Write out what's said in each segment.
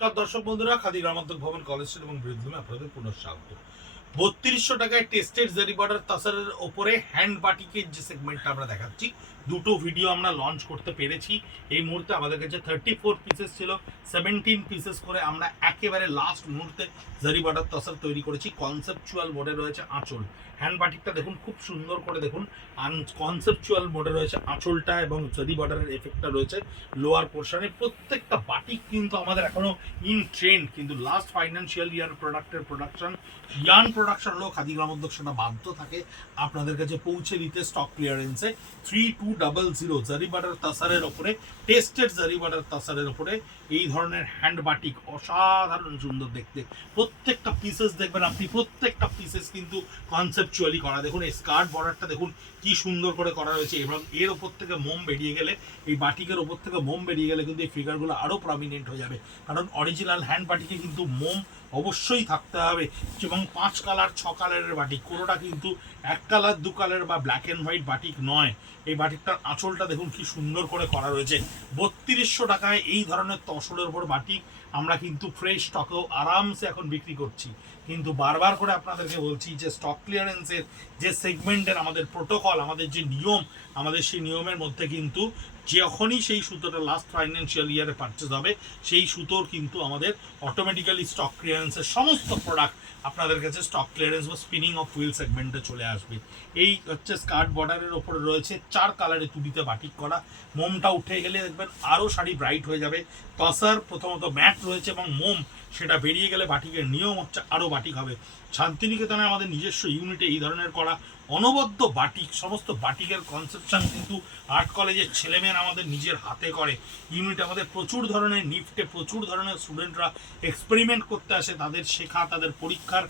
দর্শক বন্ধুরা, খাদি গ্রামান্তর ভবন কলেজ স্ট্রিট এবং বৃদ্ধমে আপনাদের পুনঃস্বাগত। 3200 টাকায় টেস্টেড জারি বর্ডার তাসারের ওপরে হ্যান্ড বাটিকের যে সেগমেন্টটা আমরা দেখাচ্ছি, দুটো ভিডিও আমরা লঞ্চ করতে পেরেছি। এই মুহূর্তে আমাদের কাছে 34 পিসেস ছিল, 17 পিসেস করে আমরা একেবারে লাস্ট মুহূর্তে জারি বর্ডার তাসার তৈরি করেছি। কনসেপচুয়াল মোডে রয়েছে আঁচল, হ্যান্ড বাটিকটা দেখুন খুব সুন্দর করে দেখুন। কনসেপচুয়াল মোডে রয়েছে আঁচলটা এবং জারি বর্ডারের এফেক্টটা রয়েছে লোয়ার পোর্শনে। প্রত্যেকটা বাটিক কিন্তু আমাদের এখনো ইন ট্রেন্ড, কিন্তু লাস্ট ফাইন্যান্সিয়াল ইয়ার প্রোডাক্টের প্রোডাকশন ইয়ান প্রোডাকশন হলেও খাদি গ্রামোদ্যোগ সেটা বাধ্য থাকে আপনাদের কাছে পৌঁছে দিতে স্টক ক্লিয়ারেন্সে। 3200 জারি বাটার তাসারের ওপরে, টেস্টেড জারি বাটার তাসারের ওপরে এই ধরনের হ্যান্ড বাটিক অসাধারণ সুন্দর দেখতে। প্রত্যেকটা পিসেস দেখবেন আপনি, প্রত্যেকটা পিসেস কিন্তু কনসেপচুয়ালি করা। দেখুন এই স্কার্ট বর্ডারটা দেখুন কি সুন্দর করে করা হয়েছে, এবং এর ওপর থেকে মোম বেরিয়ে গেলে, এই বাটিকের ওপর থেকে মোম বেরিয়ে গেলে কিন্তু এই ফিগারগুলো আরও প্রমিনেন্ট হয়ে যাবে। কারণ অরিজিনাল হ্যান্ড বাটিকে কিন্তু মোম অবশ্যই থাকতে হবে, এবং 5 কালার 6 কালারের বাটিক, কোনোটা কিন্তু 1 কালার 2 কালার বা ব্ল্যাক অ্যান্ড হোয়াইট বাটিক নয়। এই বাটিকটার আঁচলটা দেখুন কি সুন্দর করে করা রয়েছে। 3200 টাকায় এই ধরনের তসরের উপর বাটিক আমরা কিন্তু ফ্রেশ স্টকেও আরামসে এখন বিক্রি করছি। কিন্তু বারবার করে আপনাদেরকে বলছি যে স্টক ক্লিয়ারেন্সের যে সেগমেন্টের আমাদের প্রোটোকল, আমাদের যে নিয়ম, আমাদের সেই নিয়মের মধ্যে কিন্তু যখনই সেই সুতোটা লাস্ট ফাইন্যান্সিয়াল ইয়ারে পারচেজ হবে, সেই সুতোর কিন্তু আমাদের অটোমেটিক্যালি স্টক ক্লিয়ারেন্সের সমস্ত প্রোডাক্ট আপনাদের কাছে স্টক ক্লিয়ারেন্স বা স্পিনিং অফ হুইল সেগমেন্টে চলে আসবে। এই হচ্ছে স্কার্ট বর্ডারের ওপরে রয়েছে 4 কালারে তুলিতে বাটিক করা। মোমটা উঠে গেলে দেখবেন আরও শাড়ি ব্রাইট হয়ে যাবে। তসার প্রথমত ম্যাট রয়েছে এবং মোম সেটা বেরিয়ে গেলে বাটিকের নিয়ম হচ্ছে আরও বাটিক হবে। শান্তিনিকেতনে আমাদের নিজস্ব ইউনিটে এই ধরনের করা অনবদ্য বাটিক, সমস্ত বাটিকের কনসেপশন কিন্তু আর্ট কলেজের ছেলেমেয়েরা আমাদের নিজের হাতে করে। ইউনিটে আমাদের প্রচুর ধরনের নিফটে প্রচুর ধরনের স্টুডেন্টরা এক্সপেরিমেন্ট করতে আসে, তাদের শেখা, তাদের পরীক্ষার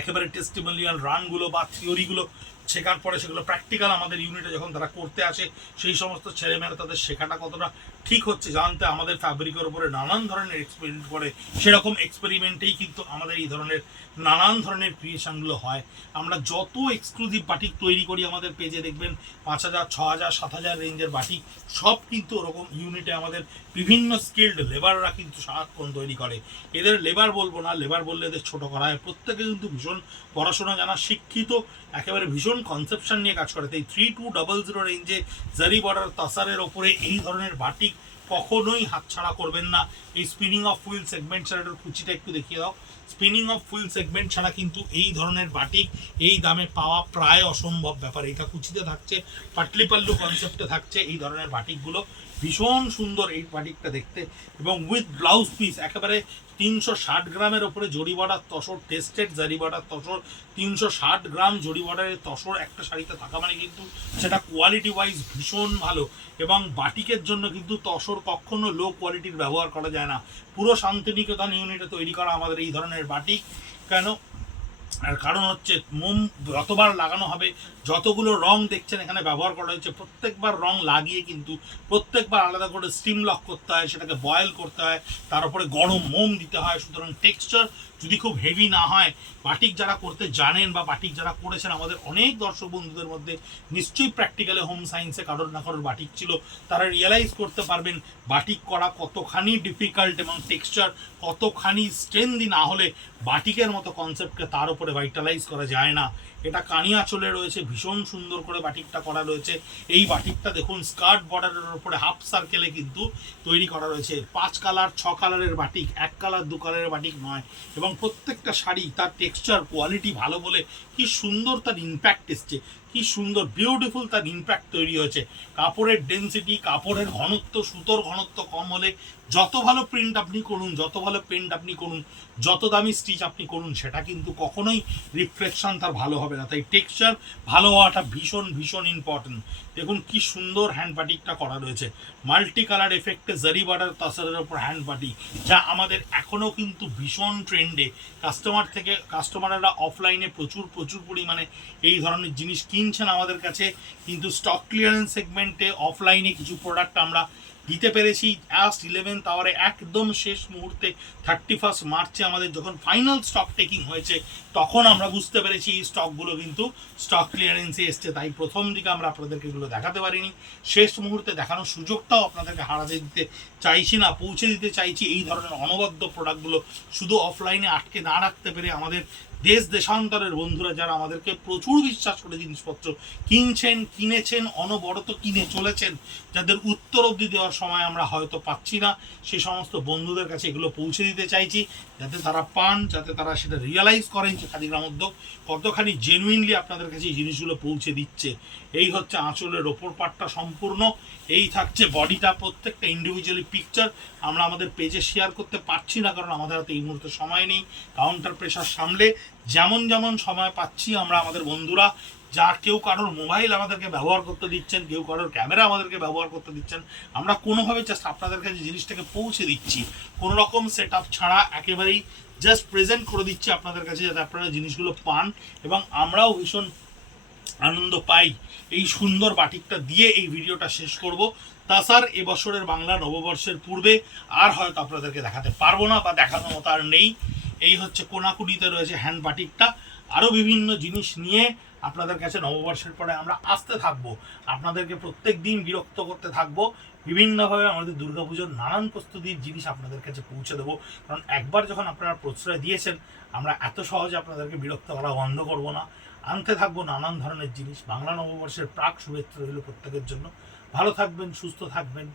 একেবারে টেস্টিমোনিয়াল রানগুলো বা থিওরিগুলো শেখার পরে সেগুলো প্র্যাকটিক্যাল আমাদের ইউনিটে যখন তারা করতে আসে, সেই সমস্ত ছেলেমেয়েরা তাদের শেখাটা কতটা ঠিক হচ্ছে জানতে আমাদের ফ্যাব্রিকের উপরে নানান ধরনের এক্সপেরিমেন্ট করে। সেরকম এক্সপেরিমেন্টেই কিন্তু আমাদের এই ধরনের নানান ধরনের ক্রিয়েশনগুলো হয়। আমরা যত এক্সক্লুসিভ বাটিক তৈরি করি আমাদের পেজে দেখবেন 5000, 6000, 7000 রেঞ্জের বাটিক সব কিন্তু ওরকম ইউনিটে আমাদের বিভিন্ন স্কিল্ড লেবাররা কিন্তু সারাক্ষণ তৈরি করে। এদের লেবার বলবো না, লেবার বললে এদের ছোটো করা হয়। প্রত্যেকে কিন্তু ভীষণ পড়াশোনা জানা, শিক্ষিত, একেবারে ভীষণ কনসেপশন নিয়ে কাজ করে। তাই 3200 রেঞ্জে জারি বর্ডার তাসারের ওপরে এই ধরনের বাটিক কখনোই হাতছাড়া করবেন না। এই স্পিনিং অফ হুইল সেগমেন্ট ছাড়া, এটার কুচিটা একটু দেখিয়ে দাও। স্পিনিং অফ হুইল সেগমেন্ট ছাড়া কিন্তু এই ধরনের বাটিক এই দামে পাওয়া প্রায় অসম্ভব ব্যাপার। এটা কুচিতে থাকছে, পাটলি পাল্লু কনসেপ্টে থাকছে এই ধরনের বাটিকগুলো। ভীষণ সুন্দর এই বাটিকটা দেখতে, এবং উইথ ব্লাউজ পিস একেবারে 360 গ্রামের ওপরে জরি বর্ডার তসর, টেস্টেড জারি বর্ডার তসর। 360 গ্রাম জরি বর্ডারের তসর একটা শাড়িতে থাকা মানে কিন্তু সেটা কোয়ালিটি ওয়াইজ ভীষণ ভালো। এবং বাটিকের জন্য কিন্তু তসর কখনো লো কোয়ালিটির ব্যবহার করা যায় না। পুরো শান্তিনিকেতন ইউনিটে তৈরি করা আমাদের এই ধরনের বাটিক। কেন? আর কারণ হচ্ছে মোম যতবার লাগানো হবে, যতগুলো রং দেখছেন এখানে ব্যবহার করা হয়েছে, প্রত্যেকবার রং লাগিয়ে কিন্তু প্রত্যেকবার আলাদা করে স্টিম লক করতে হয়, সেটাকে বয়েল করতে হয়, তার উপরে গরম মোম দিতে হয়। সুতরাং টেক্সচার যদি খুব হেভি না হয়, বাটিক যারা করতে জানেন বা বাটিক যারা করেছেন, আমাদের অনেক দর্শক বন্ধুদের মধ্যে নিশ্চয়ই প্র্যাকটিক্যালে হোম সায়েন্সে কারোর না কারোর বাটিক ছিল, তারা রিয়েলাইজ করতে পারবেন বাটিক করা কতখানি ডিফিকাল্ট এবং টেক্সচার কতখানি স্ট্রেন্দি না হলে বাটিকের মতো কনসেপ্টকে তার উপরে ভাইটালাইজ করা যায় না। এটা কানিয়া চলে রয়েছে, ভীষণ সুন্দর করে বাটিকটা করা রয়েছে। এই বাটিকটা দেখুন স্কার্ট বর্ডারের উপরে হাফ সার্কেলে কিন্তু তৈরি করা রয়েছে। 5 কালার 6 কালারের বাটিক, 1 কালার 2 কালারের বাটিক নয়। এবং প্রত্যেকটা শাড়ি তার টেক্সচার কোয়ালিটি ভালো বলে কি সুন্দর তার ইম্প্যাক্ট এসছে, কি সুন্দর বিউটিফুল তার ইম্প্যাক্ট তৈরি হয়েছে। কাপড়ের ডেন্সিটি, কাপড়ের ঘনত্ব, সুতোর ঘনত্ব কম হলে যত ভালো প্রিন্ট আপনি করুন, যত ভালো পেন্ট আপনি করুন, যত দামি স্টিচ আপনি করুন, সেটা কিন্তু কখনোই রিফ্লেকশন তার ভালো হবে না। তাই টেক্সচার ভালো হওয়াটা ভীষণ ভীষণ ইম্পর্টেন্ট। দেখুন কি সুন্দর হ্যান্ড বাটিকটা করা রয়েছে, মাল্টি কালার এফেক্টে জারি বর্ডার তাসারের ওপর হ্যান্ড বাটিক, যা আমাদের এখনও কিন্তু ভীষণ ট্রেন্ডে। কাস্টমাররা অফলাইনে প্রচুর প্রচুর পরিমাণে এই ধরনের জিনিস কিনছেন আমাদের কাছে। কিন্তু স্টক ক্লিয়ারেন্স সেগমেন্টে অফলাইনে কিছু প্রোডাক্ট আমরা দিতে পেরেছি লাস্ট 11th আওয়ারে, একদম শেষ মুহূর্তে 31 মার্চে আমাদের যখন ফাইনাল স্টক টেকিং হয়েছে তখন আমরা বুঝতে পেরেছি এই স্টকগুলো কিন্তু স্টক ক্লিয়ারেন্সে এসছে। তাই প্রথম দিকে আমরা আপনাদেরকে এগুলো দেখাতে পারিনি, শেষ মুহূর্তে দেখানোর সুযোগটাও আপনাদেরকে হারাতে দিতে চাইছি না, পৌঁছে দিতে চাইছি। এই ধরনের অনবদ্য প্রোডাক্টগুলো শুধু অফলাইনে আটকে না রাখতে পেরে আমাদের দেশ দেশান্তরের বন্ধুরা যারা আমাদেরকে প্রচুর বিশ্বাস করে জিনিসপত্র কিনেছেন, অনবরত কিনে চলেছেন, যাদের উত্তর অবধি দেওয়ার সময় আমরা হয়তো পাচ্ছি না, সেই সমস্ত বন্ধুদের কাছে এগুলো পৌঁছে দিতে চাইছি, যাতে তারা পান, যাতে তারা সেটা রিয়েলাইজ করেন যে খাদি গ্রামোদ্যোগ কতখানি জেনুইনলি আপনাদের কাছে এই জিনিসগুলো পৌঁছে দিচ্ছে। এই হচ্ছে আঁচলের ওপর পাটটা সম্পূর্ণ, এই থাকছে বডিটা, প্রত্যেকটা ইন্ডিভিজুয়ালি পিকচার আমরা আমাদের পেজে শেয়ার করতে পারছি না, কারণ আমাদের হাতে এই মুহূর্তে সময় নেই। কাউন্টার প্রেশার সামলে যেমন যেমন সময় পাচ্ছি আমরা আমাদের বন্ধুরা, যা কেউ কারোর মোবাইল আমাদেরকে ব্যবহার করতে দিচ্ছেন, কেউ কারোর ক্যামেরা আমাদেরকে ব্যবহার করতে দিচ্ছেন, আমরা কোনোভাবে জাস্ট আপনাদের কাছে জিনিসটাকে পৌঁছে দিচ্ছি, কোনো রকম সেট আপ ছাড়া একেবারেই জাস্ট প্রেজেন্ট করে দিচ্ছি আপনাদের কাছে, যাতে আপনারা জিনিসগুলো পান এবং আমরাও ভীষণ আনন্দ পাই। এই সুন্দর বাটিকটা দিয়ে এই ভিডিওটা শেষ করব। তাছাড়া এবছরের বাংলা নববর্ষের পূর্বে আর হয়তো আপনাদেরকে দেখাতে পারবো না, বা দেখানোর মতো আর নেই। এই হচ্ছে কোনাকুনিতে রয়েছে হ্যান্ড বাটিকটা, আরও বিভিন্ন জিনিস নিয়ে আপনাদের কাছে নববর্ষের পরে আমরা আসতে থাকবো, আপনাদেরকে প্রত্যেক দিন বিরক্ত করতে থাকবো, বিভিন্নভাবে আমাদের দুর্গাপুজোর নানান প্রস্তুতির জিনিস আপনাদের কাছে পৌঁছে দেবো। কারণ একবার যখন আপনারা প্রশ্রয় দিয়েছেন, আমরা এত সহজে আপনাদেরকে বিরক্ত করা বন্ধ করবো না, আনতে থাকবো নানান ধরনের জিনিস। বাংলা নববর্ষের প্রাক শুভেচ্ছা রইল প্রত্যেকের জন্য। ভালো থাকবেন, সুস্থ থাকবেন।